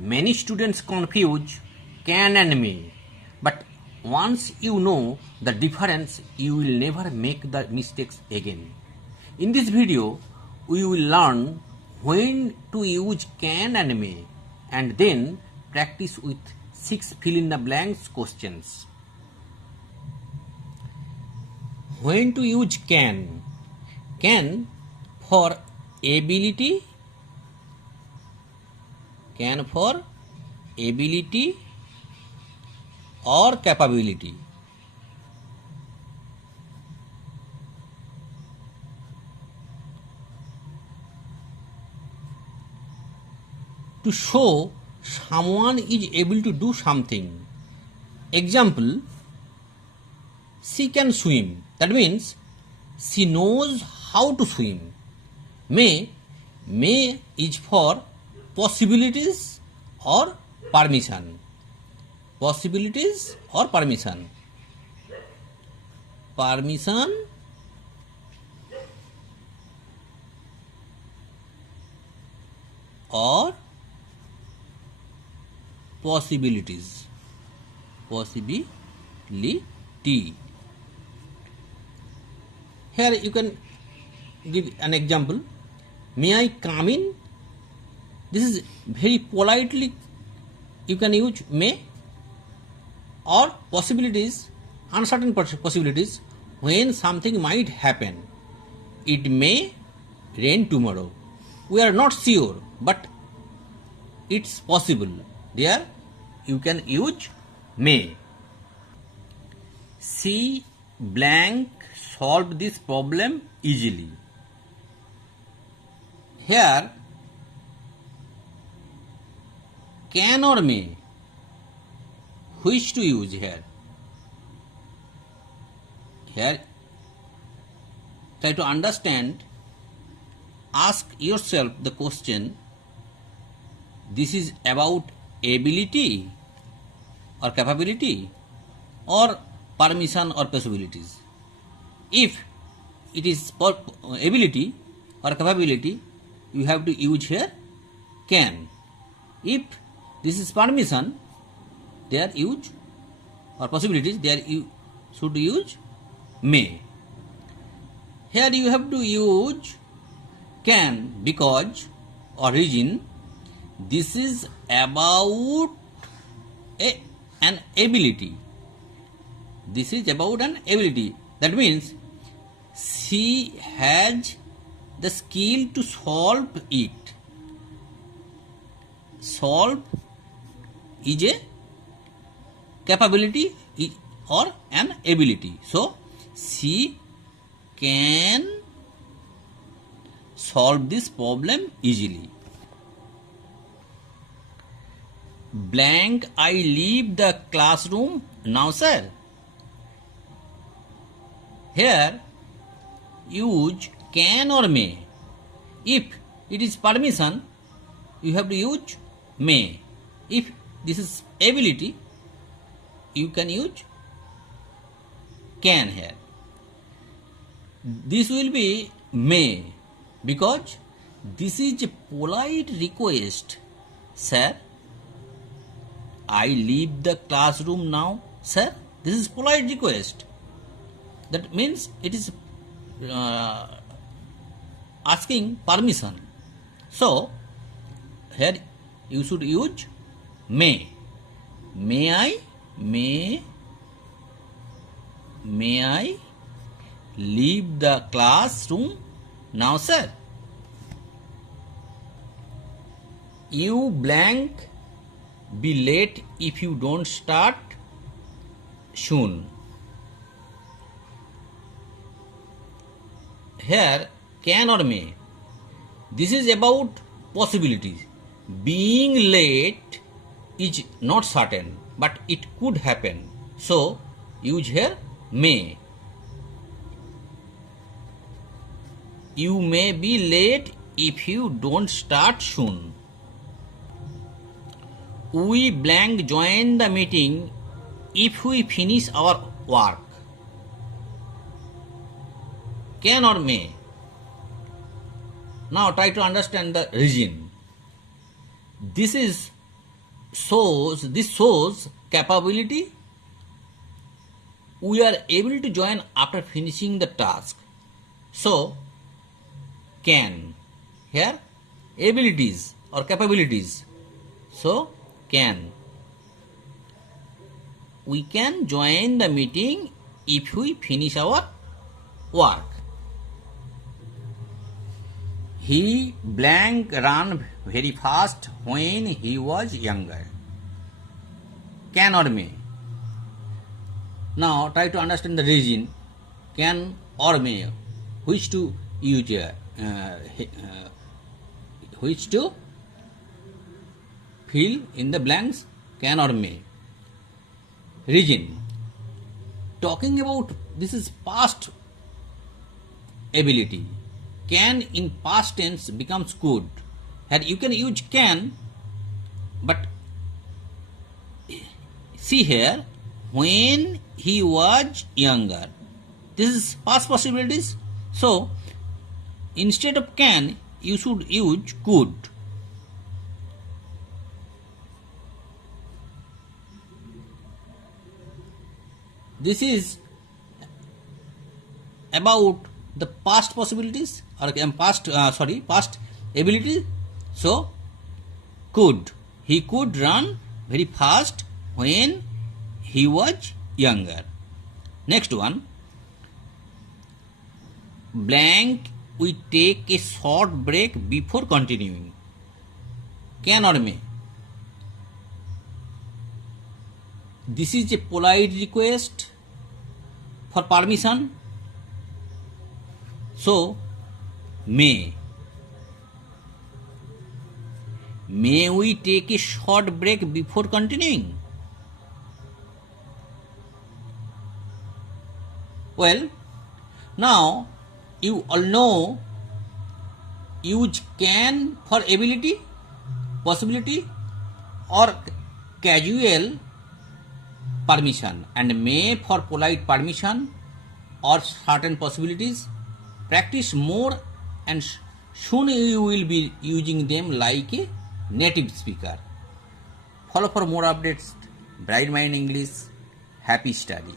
Many students confuse can and may, but once you know the difference, you will never make the mistakes again. In this video, we will learn when to use can and may, and then practice with 6 fill in the blanks questions. When to use can? Can for ability, can for ability or capability. To show someone is able to do something. Example, she can swim. That means she knows how to swim. May is for possibilities or permission. Possibilities or permission. Permission or possibilities. Possibility. Here you can give an example. May I come in? This is very politely you can use may. Or possibilities, uncertain possibilities, when something might happen. It may rain tomorrow. We are not sure, but it's possible. There you can use may. C blank solved this problem easily. Here can or may, which to use here? Here try to understand, ask yourself the question, this is about ability or capability or permission or possibilities. If it is for ability or capability, you have to use here can. If this is permission, there use or possibilities, there you should use may. Here you have to use can because or reason this is about an ability. This is about an ability. That means she has the skill to solve it. Solve is a capability or an ability. So she can solve this problem easily. Blank, I leave the classroom now, sir. Here use can or may. If it is permission, you have to use may. If this is ability, you can use can here. This will be may because this is a polite request. Sir, I leave the classroom now. Sir, this is polite request. That means it is asking permission. So here you should use may. May I leave the classroom now, sir? You blank be late if you don't start soon. Here can or may. This is about possibilities. Being late is not certain, but it could happen. So use here may. You may be late if you don't start soon. We blank join the meeting if we finish our work. Can or may. Now try to understand the reason. This is shows capability. We are able to join after finishing the task. So, can. Here, abilities or capabilities. So, can. We can join the meeting if we finish our work. He blank ran very fast when he was younger. Can or may. Now try to understand the reason. Can or may. Which to use here? Which to fill in the blanks? Can or may. Reason. Talking about this is past ability. Can in past tense becomes could. And you can use can, but see here, when he was younger. This is past possibilities. So, instead of can, you should use could. This is about the past possibilities or past ability. So, could. He could run very fast when he was younger. Next one. Blank, we take a short break before continuing. Can or may. This is a polite request for permission. So, may. May we take a short break before continuing? Well, now you all know use can for ability, possibility or casual permission and may for polite permission or certain possibilities. Practice more and soon you will be using them like a native speaker. Follow for more updates. Bright Mind English. Happy study.